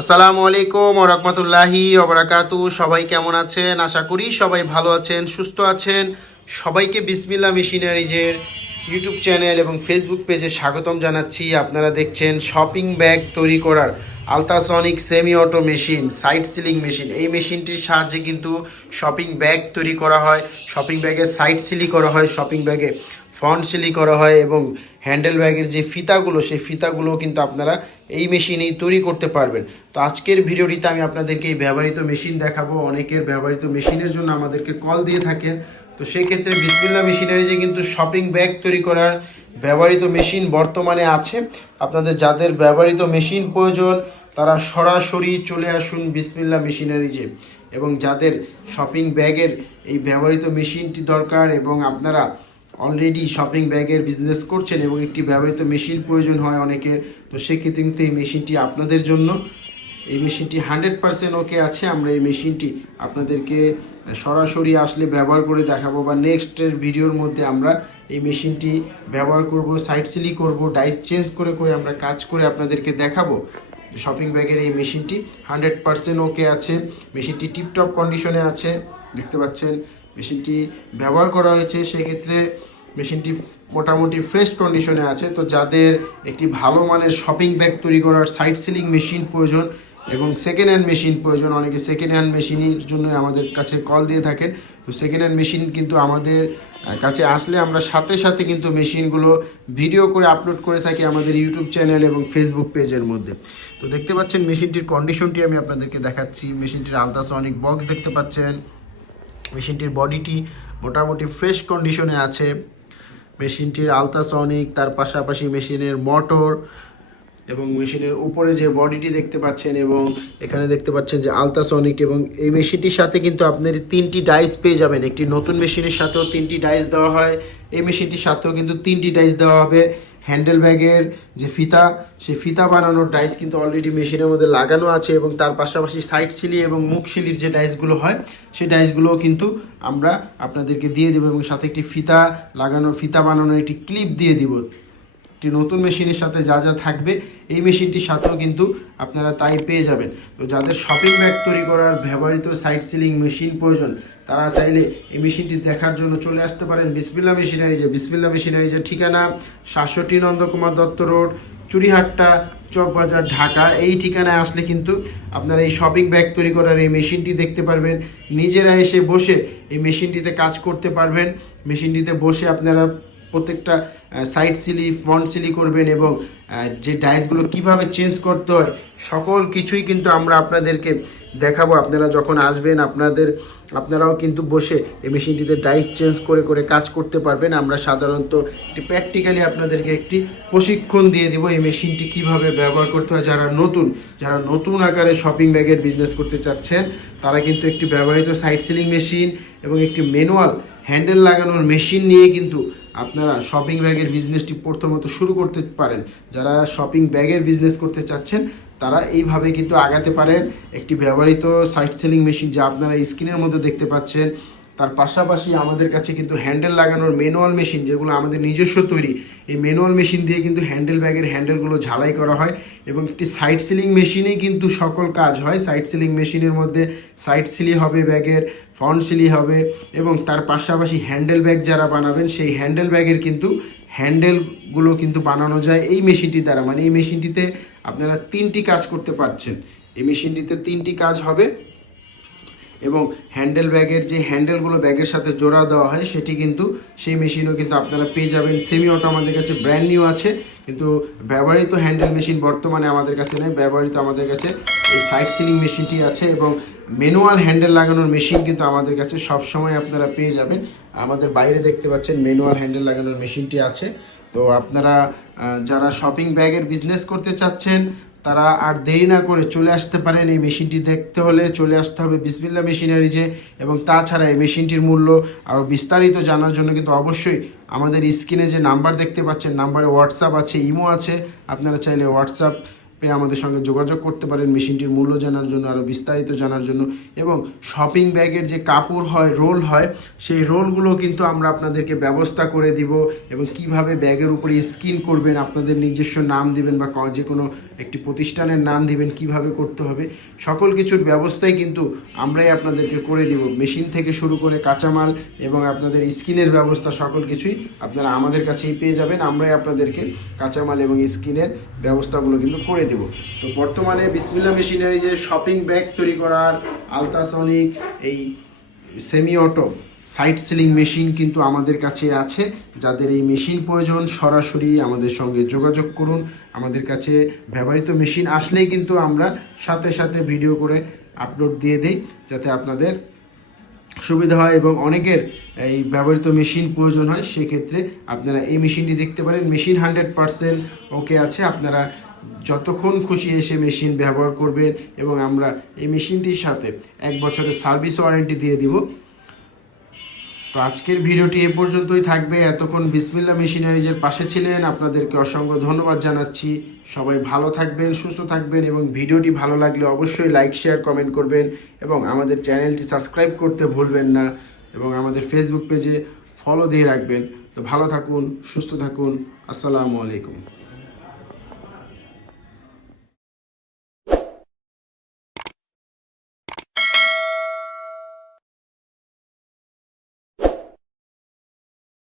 আসসালামু আলাইকুম ওরহমতুল্লাহি ওবরাকাতু সবাই কেমন আছেন? আশা করি সবাই ভালো আছেন, সুস্থ আছেন। সবাইকে বিসমিল্লা মেশিনারিজের ইউটিউব চ্যানেল এবং ফেসবুক পেজে স্বাগতম জানাচ্ছি। আপনারা দেখছেন শপিং ব্যাগ তৈরি করার ultrasonic semi auto machine, side sealing machine. এই মেশিনটির সাহায্যে কিন্তু শপিং ব্যাগ তৈরি করা হয়। শপিং ব্যাগে সাইড সিলি করা হয় শপিং ব্যাগে। ফ্রন্ট সিলি করা হয় এবং হ্যান্ডেল ব্যাগের যে ফিতাগুলো, সেই ফিতাগুলো কিন্তু আপনারা এই মেশিনেই তৈরি করতে পারবেন। তো আজকের ভিডিওটিতে আমি আপনাদেরকে এই ব্যবহৃত মেশিন দেখাবো। অনেকের ব্যবহৃত মেশিনের জন্য আমাদেরকে কল দিয়ে থাকেন তো সেই ক্ষেত্রে বিসমিল্লা মেশিনারি যে কিন্তু শপিং ব্যাগ তৈরি করার ব্যবহৃত মেশিন বর্তমানে আছে। আপনাদের যাদের ব্যবহৃত মেশিন প্রয়োজন, তারা সরাসরি চলে আসুন বিসমিল্লা মেশিনারিজে এবং যাদের শপিং ব্যাগের এই ব্যবহৃত মেশিনটি দরকার এবং আপনারা অলরেডি শপিং ব্যাগের বিজনেস করছেন এবং একটি ব্যবহৃত মেশিন প্রয়োজন হয় অনেকের, তো সেক্ষেত্রে কিন্তু এই মেশিনটি আপনাদের জন্য। এই মেশিনটি হান্ড্রেড পার্সেন্ট ওকে আছে, আমরা এই মেশিনটি আপনাদেরকে সরাসরি আসলে ব্যবহার করে দেখাবো বা নেক্সটের ভিডিওর মধ্যে আমরা এই মেশিনটি ব্যবহার করব সাইড সিলি করব ডাইস চেঞ্জ করে করে আমরা কাজ করে আপনাদেরকে দেখাবো। শপিং ব্যাগের এই মেশিনটি হান্ড্রেড পার্সেন্ট ওকে আছে মেশিনটি টিপটপ কন্ডিশনে আছে, দেখতে পাচ্ছেন? মেশিনটি ব্যবহার করা হয়েছে, সেক্ষেত্রে মেশিনটি মোটামুটি ফ্রেশ কন্ডিশনে আছে। তো যাদের একটি ভালো মানের শপিং ব্যাগ তৈরি করার সাইড সিলিং মেশিন প্রয়োজন এবং সেকেন্ড হ্যান্ড মেশিন প্রয়োজন, অনেকে সেকেন্ড হ্যান্ড মেশিনের জন্য আমাদের কাছে কল দিয়ে থাকেন। তো সেকেন্ড হ্যান্ড মেশিন কিন্তু আমাদের কাছে আসলে আমরা সাথে সাথে কিন্তু মেশিনগুলো ভিডিও করে আপলোড করে থাকি আমাদের ইউটিউব চ্যানেল এবং ফেসবুক পেজের মধ্যে। তো দেখতে পাচ্ছেন মেশিনটির কন্ডিশনটি আমি আপনাদেরকে দেখাচ্ছি। মেশিনটির আলট্রাসনিক বক্স দেখতে পাচ্ছেন। মেশিনটির বডিটি মোটামুটি ফ্রেশ কন্ডিশনে আছে। মেশিনটির আলট্রাসনিক তার পাশাপাশি মেশিনের মোটর এবং মেশিনের উপরে যে বডিটি দেখতে পাচ্ছেন এবং এখানে দেখতে পাচ্ছেন যে আলট্রাসনিক এবং এই মেশিনটির সাথে কিন্তু আপনার তিনটি ডাইস পেয়ে যাবেন। একটি নতুন মেশিনের সাথেও তিনটি ডাইস দেওয়া হয়। এই মেশিনটির সাথেও কিন্তু তিনটি ডাইস দেওয়া হবে। হ্যান্ডেল ব্যাগের যে ফিতা, সেই ফিতা বানানোর ডাইস কিন্তু অলরেডি মেশিনের মধ্যে লাগানো আছে এবং তার পাশাপাশি সাইড সিলি এবং মুখ সিলির যে ডাইসগুলো হয়, সেই ডাইসগুলোও কিন্তু আমরা আপনাদেরকে দিয়ে দেবো এবং সাথে একটি ফিতা লাগানোর, ফিতা বানানোর একটি ক্লিপ দিয়ে দিব। একটি নতুন মেশিনের সাথে যা যা থাকবে, এই মেশিনটির সাথেও কিন্তু আপনারা তাই পেয়ে যাবেন। তো যাদের শপিং ব্যাগ তৈরি করার ব্যবহৃত সাইড সিলিং মেশিন প্রয়োজন তারা চাইলে এই মেশিনটি দেখার জন্য চলে আসতে পারেন। বিসমিল্লা মেশিনারিজে বিসমিল্লা মেশিনারিজের ঠিকানা, সাতষট্টি নন্দকুমার দত্ত রোড, চুরিহাট্টা, চকবাজার, ঢাকা। এই ঠিকানায় আসলে কিন্তু আপনারা এই শপিং ব্যাগ তৈরি করার এই মেশিনটি দেখতে পারবেন। নিজেরা এসে বসে এই মেশিনটিতে কাজ করতে পারবেন। মেশিনটিতে বসে আপনারা প্রত্যেকটা সাইড সিলি ফ্রন্ট সিলি করবেন এবং যে ডাইসগুলো কীভাবে চেঞ্জ করতে হয়, সকল কিছুই কিন্তু আমরা আপনাদেরকে দেখাবো। আপনারা যখন আসবেন, আপনাদের, আপনারাও কিন্তু বসে এই মেশিনটিতে ডাইস চেঞ্জ করে করে কাজ করতে পারবেন। আমরা সাধারণত একটি প্র্যাকটিক্যালি আপনাদেরকে একটি প্রশিক্ষণ দিয়ে দিব এই মেশিনটি কীভাবে ব্যবহার করতে হয়। যারা নতুন যারা নতুন আকারে শপিং ব্যাগের বিজনেস করতে চাচ্ছেন, তারা কিন্তু একটি ব্যবহৃত সাইড সিলিং মেশিন এবং একটি ম্যানুয়াল হ্যান্ডেল লাগানোর মেশিন নিয়ে কিন্তু আপনারা শপিং ব্যাগের বিজনেসটি প্রথমত শুরু করতে পারেন। যারা শপিং ব্যাগের বিজনেস করতে চাচ্ছেন, তারা এইভাবে কিন্তু আগাতে পারেন। একটি ব্যবহৃত সাইট সেলিং মেশিন যা আপনারা স্ক্রিনের মধ্যে দেখতে পাচ্ছেন। তার পাশাপাশি আমাদের কাছে কিন্তু হ্যান্ডেল লাগানোর ম্যানুয়াল মেশিন যেগুলো আমাদের নিজস্ব তৈরি, এই ম্যানুয়াল মেশিন দিয়ে কিন্তু হ্যান্ডেল ব্যাগের হ্যান্ডেলগুলো ঝালাই করা হয় এবং একটি সাইড সিলিং মেশিনেই কিন্তু সকল কাজ হয়। সাইড সিলিং মেশিনের মধ্যে সাইড সিলি হবে ব্যাগের, ফ্রন্ট সিলি হবে এবং তার পাশাপাশি হ্যান্ডেল ব্যাগ যারা বানাবেন, সেই হ্যান্ডেল ব্যাগের কিন্তু হ্যান্ডেলগুলো কিন্তু বানানো যায় এই মেশিনটি দ্বারা। মানে এই মেশিনটিতে আপনারা তিনটি কাজ করতে পারছেন। এই মেশিনটিতে তিনটি কাজ হবে। এবং হ্যান্ডেল ব্যাগের যে হ্যান্ডেলগুলো ব্যাগের সাথে জোড়া দেওয়া হয়, সেটি কিন্তু সেই মেশিনও কিন্তু আপনারা পেয়ে যাবেন। সেমি অটো আমাদের কাছে ব্র্যান্ড নিউ আছে, কিন্তু ব্যবহৃত হ্যান্ডেল মেশিন বর্তমানে আমাদের কাছে নেই ব্যবহৃত আমাদের কাছে এই সাইড সিলিং মেশিনটি আছে এবং ম্যানুয়াল হ্যান্ডেল লাগানোর মেশিন কিন্তু আমাদের কাছে সব সময় আপনারা পেয়ে যাবেন। আমাদের বাইরে দেখতে পাচ্ছেন ম্যানুয়াল হ্যান্ডেল লাগানোর মেশিনটি আছে। তো আপনারা যারা শপিং ব্যাগের বিজনেস করতে চাচ্ছেন তারা আর দেরি না করে চলে আসতে পারেন। এই মেশিনটি দেখতে হলে চলে আসতে হবে বিসমিল্লা মেশিনারিজে এবং তাছাড়া এই মেশিনটির মূল্য আরও বিস্তারিত জানার জন্য কিন্তু অবশ্যই আমাদের স্ক্রিনে যে নাম্বার দেখতে পাচ্ছেন, নাম্বারে হোয়াটসঅ্যাপ আছে, ইমো আছে। আপনারা চাইলে হোয়াটসঅ্যাপ পে আমাদের সঙ্গে যোগাযোগ করতে পারেন মেশিনটির মূল্য জানার জন্য, আরও বিস্তারিত জানার জন্য। এবং শপিং ব্যাগের যে কাপড় হয়, রোল হয়, সেই রোলগুলো কিন্তু আমরা আপনাদেরকে ব্যবস্থা করে দিব। এবং কীভাবে ব্যাগের উপরে স্কিন করবেন, আপনাদের নিজস্ব নাম দিবেন বা যে কোনো একটি প্রতিষ্ঠানের নাম দিবেন, কীভাবে করতে হবে, সকল কিছুর ব্যবস্থাই কিন্তু আমরাই আপনাদেরকে করে দিব। মেশিন থেকে শুরু করে কাঁচামাল এবং আপনাদের স্কিনের ব্যবস্থা, সকল কিছুই আপনারা আমাদের কাছেই পেয়ে যাবেন। আমরাই আপনাদেরকে কাঁচামাল এবং স্কিনের ব্যবস্থাগুলো কিন্তু করে দেব। তো বর্তমানে বিসমিল্লা মেশিনারি যে শপিং ব্যাগ তৈরি করার আলট্রাসনিক এই semi auto side sealing machine কিন্তু আমাদের কাছে আছে। যাদের এই মেশিন প্রয়োজন, সরাসরি আমাদের সঙ্গে যোগাযোগ করুন। আমাদের কাছে ব্যবহৃত মেশিন আসলেই কিন্তু আমরা সাথে সাথে ভিডিও করে আপলোড দিয়ে দিই, যাতে আপনাদের সুবিধা হয় এবং অনেকের এই ব্যবহৃত মেশিন প্রয়োজন হয়। সেক্ষেত্রে আপনারা এই মেশিনটি দেখতে পারেন। মেশিন হান্ড্রেড পারসেন্ট ওকে আছে। আপনারা যতক্ষণ খুশি এসে মেশিন ব্যবহার করবেন এবং আমরা এই মেশিনটির সাথে এক বছরের সার্ভিস ওয়ারেন্টি দিয়ে দিব। তো আজকের ভিডিওটি এ পর্যন্তই থাকবে। এতক্ষণ বিসমিল্লা মেশিনারিজের পাশে ছিলেন। আপনাদেরকে অসংখ্য ধন্যবাদ জানাচ্ছি। সবাই ভালো থাকবেন, সুস্থ থাকবেন এবং ভিডিওটি ভালো লাগলে অবশ্যই লাইক, শেয়ার, কমেন্ট করবেন এবং আমাদের চ্যানেলটি সাবস্ক্রাইব করতে ভুলবেন না এবং আমাদের ফেসবুক পেজে ফলো দিয়ে রাখবেন। তো ভালো থাকুন, সুস্থ থাকুন। আসসালামু আলাইকুম।